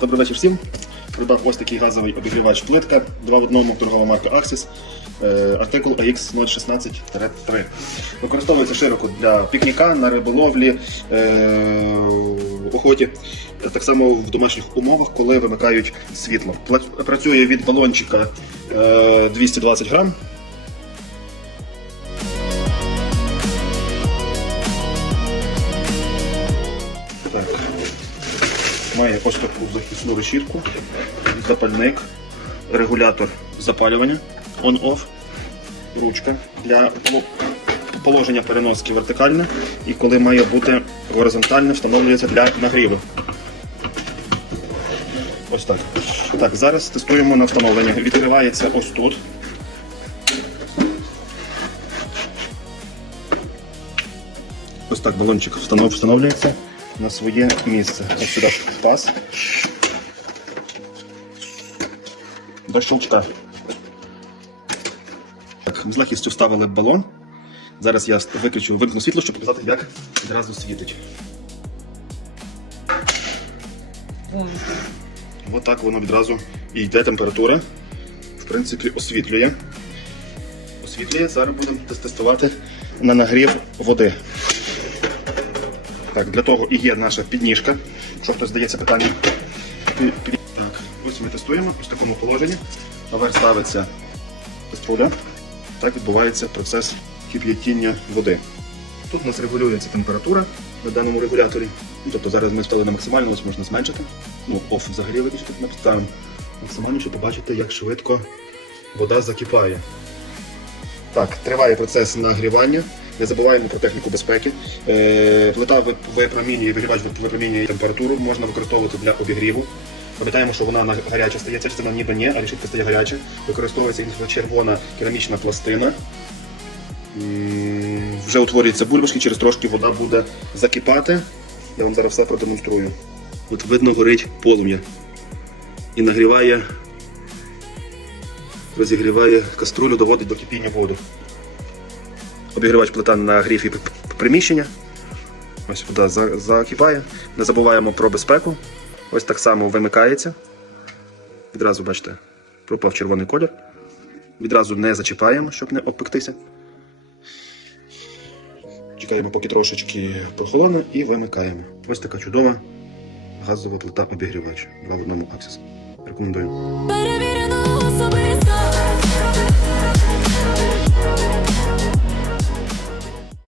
Добрий вечір всім. Придбав ось такий газовий обігрівач плитка 2 в одному торгова марка Axis. е, Артикул AX016-3. Використовується широко для пікніка, на риболовлі, е, охоті. Так само в домашніх умовах, коли вимикають світло. Працює від балончика е, 220 грам. Має ось таку захисну решітку, запальник, регулятор запалювання, on-off, ручка для положення переноски вертикальне і коли має бути горизонтальне, встановлюється для нагріву. Ось так. Так, зараз тестуємо на встановлення. Відкривається ось тут. Ось так балончик встановлюється на своє місце. Ось сюди пас. До щелчка. Так, з легкістю вставили балон. Зараз я виключу, вимкну світло, щоб показати, як відразу світить. Ось так воно відразу і йде температура. В принципі, освітлює. Освітлює. Зараз будемо тестувати на нагрів води. Так, для того і є наша підніжка. Якщо хтось здається питання. Так, ось ми тестуємо в такому положенні. Наверх ставиться каструля. Так відбувається процес кип'ятіння води. Тут у нас регулюється температура на даному регуляторі. Тобто зараз ми вставили на максимальну, ось можна зменшити. Ну, оф взагалі виключити ми поставимо максимально, щоб побачити, як швидко вода закипає. Так, триває процес нагрівання. Не забуваємо про техніку безпеки. Е, плита ви- випромінює, вигрівач випромінює температуру, можна використовувати для обігріву. Пам'ятаємо, що вона на- гаряча стає, ця частина ніби ні, а решітка стає гаряча. Використовується інфрачервона керамічна пластина. Вже утворюються бульбашки, через трошки вода буде закипати. Я вам зараз все продемонструю. От видно горить полум'я. І нагріває, розігріває каструлю, доводить до кипіння воду. Обігрівач плита на гріфі приміщення. Ось вода за- закипає. Не забуваємо про безпеку. Ось так само вимикається. Відразу бачите, пропав червоний колір. Відразу не зачіпаємо, щоб не обпектися. Чекаємо, поки трошечки прохолоне і вимикаємо. Ось така чудова газова плита обігрівач. Два в одному аксіс. Рекомендую.